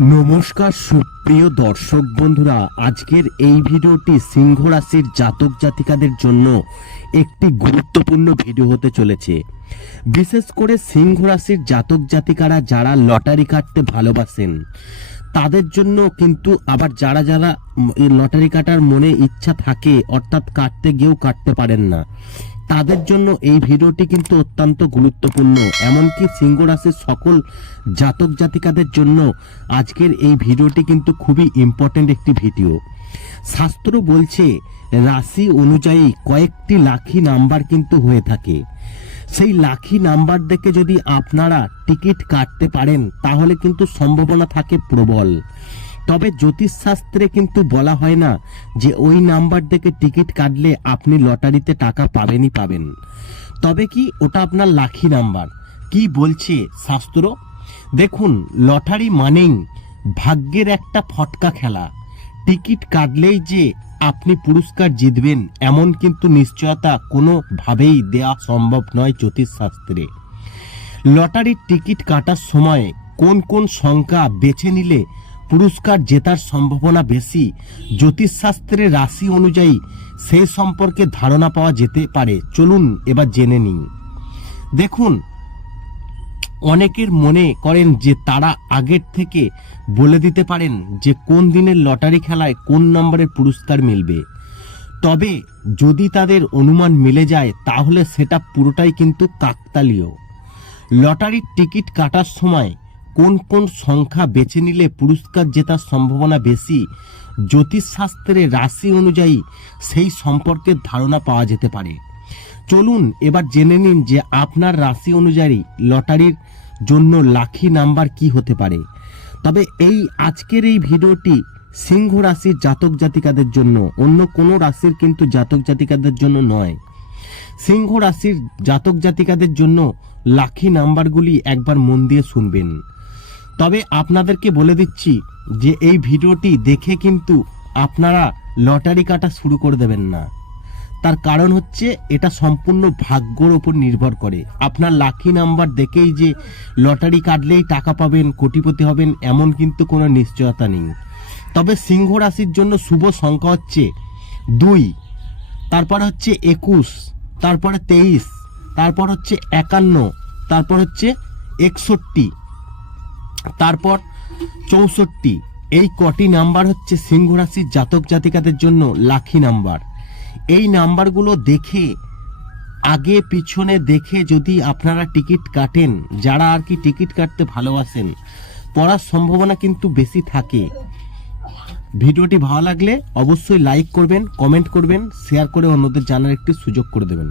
নমস্কার, সুপ্রিয় দর্শক বন্ধুরা, আজকের এই ভিডিওটি সিংহ রাশির জাতক জাতিকাদের জন্য একটি গুরুত্বপূর্ণ ভিডিও হতে চলেছে। বিশেষ করে সিংহ রাশির জাতক জাতিকারা যারা লটারি কাটতে ভালোবাসেন, তাদের জন্য কিন্তু আবার যারা যারা লটারি কাটার মনে ইচ্ছা থাকে, অর্থাৎ কাটতে গিয়েও কাটতে পারেন না। তাদের জন্য এই ভিডিওটি কিন্তু অত্যন্ত গুরুত্বপূর্ণ। এমনকি সিংহ রাশির সকল জাতক জাতিকাদের জন্য আজকের এই ভিডিওটি কিন্তু খুবই ইম্পর্ট্যান্ট একটি ভিডিও। শাস্ত্র বলছে, রাশি অনুযায়ী কয়েকটি লাখি নাম্বার কিন্তু হয়ে থাকে। সেই লাখি নাম্বার দেখে যদি আপনারা টিকিট কাটতে পারেন, তাহলে কিন্তু সম্ভাবনা থাকে প্রবল। তবে জ্যোতিষশাস্ত্রে কিন্তু বলা হয় না যে ওই নাম্বার থেকে টিকিট কাটলে আপনি লটারিতে টাকা পাবেনই পাবেন। তবে কি ওটা আপনার লাখি নাম্বার? কি বলছে শাস্ত্র? দেখুন, লটারি মানেই ভাগ্যের একটা ফটকা খেলা। টিকিট কাটলেই যে আপনি পুরস্কার জিতবেন, এমন কিন্তু নিশ্চয়তা কোনোভাবেই দেওয়া সম্ভব নয় জ্যোতিষশাস্ত্রে। লটারির টিকিট কাটার সময় কোন কোন সংখ্যা বেছে নিলে পুরস্কার জেতার সম্ভাবনা বেশি। জ্যোতিষশাস্ত্রের রাশি অনুযায়ী সেই সম্পর্কে ধারণা পাওয়া যেতে পারে। চলুন এবার জেনে নিন দেখুন, অনেকের মনে করেন যে তারা আগের থেকে বলে দিতে পারেন যে কোন দিনের লটারি খেলায় কোন নম্বরের পুরস্কার মিলবে। তবে যদি তাদের অনুমান মিলে যায়, তাহলে সেটা পুরোটাই কিন্তু কাকতালীয়। লটারির টিকিট কাটার সময় কোন কোন সংখ্যা বেছে নিলে পুরস্কার জেতার সম্ভাবনা বেশি? জ্যোতিষশাস্ত্রের রাশি অনুযায়ী সেই সম্পর্কে ধারণা পাওয়া যেতে পারে। চলুন এবার জেনে নিন যে আপনার রাশি অনুযায়ী লটারির জন্য লাখি নাম্বার কি হতে পারে। তবে এই আজকের এই ভিডিওটি সিংহ রাশির জাতক জাতিকাদের জন্য, অন্য কোনো রাশির কিন্তু জাতক জাতিকাদের জন্য নয়। সিংহ রাশির জাতক জাতিকাদের জন্য লাখি নাম্বারগুলি একবার মন দিয়ে শুনবেন। তবে আপনাদেরকে বলে দিচ্ছি যে এই ভিডিওটি দেখে কিন্তু আপনারা লটারি কাটা শুরু করে দেবেন না। তার কারণ হচ্ছে এটা সম্পূর্ণ ভাগ্যর ওপর নির্ভর করে। আপনার লাকি নাম্বার দেখেই যে লটারি কাটলেই টাকা পাবেন, কোটিপতি হবেন, এমন কিন্তু কোনো নিশ্চয়তা নেই। তবে সিংহ রাশির জন্য শুভ সংখ্যা হচ্ছে দুই, তারপর হচ্ছে একুশ, তারপরে তেইশ, তারপর হচ্ছে একান্ন, তারপর হচ্ছে একষট্টি তারপর চৌষট্টি। এই কটি নাম্বার হচ্ছে সিংহ রাশির জাতক জাতিকাদের জন্য লাখি নাম্বার। এই নাম্বারগুলো দেখে, আগে পিছনে দেখে যদি আপনারা টিকিট কাটেন, যারা আর কি টিকিট কাটতে ভালোবাসেন, পড়ার সম্ভাবনা কিন্তু বেশি থাকে। ভিডিওটি ভালো লাগলে অবশ্যই লাইক করবেন, কমেন্ট করবেন, শেয়ার করে অন্যদের জানার একটি সুযোগ করে দেবেন।